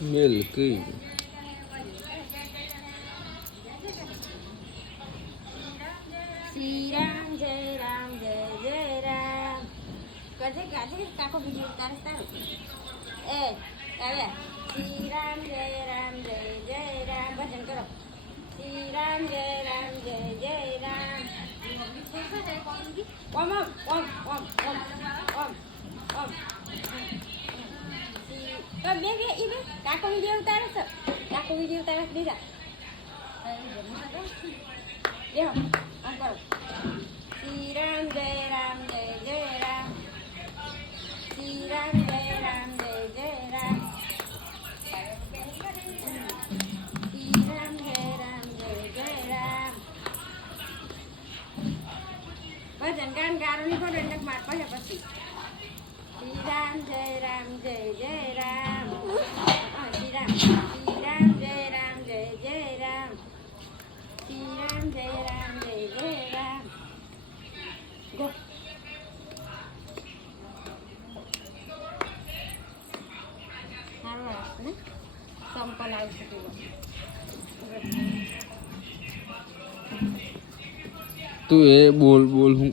Milky. Sri Ram, Jai Ram, Jai Jai Ram. Gaje કાકો બીજું તારે તારું હવે શ્રી રામ જય જય રામ ભજન કરો શ્રી રામ જય જય રામ ઓમ ઓમ ઓમ ઓમ ઓમ ઓમ ઓમ તો બે ઈ બે કાકો વિડીયો ઉતારે છે કાકો વિડીયો ઉતારે દીધા દેહો આમ કરો શ્રી રામ જય જય રામ શ્રી રામ જય જય રામ શ્રી રામ જય જય રામ ભજન ગાન ગારો ની પડે એટલે માર પડે પછી શ્રી રામ જય જય રામ શ્રી રામ જય જય રામ શ્રી રામ જય જય રામ ગો સંપલ આવી શકે તું એ બોલ બોલ હું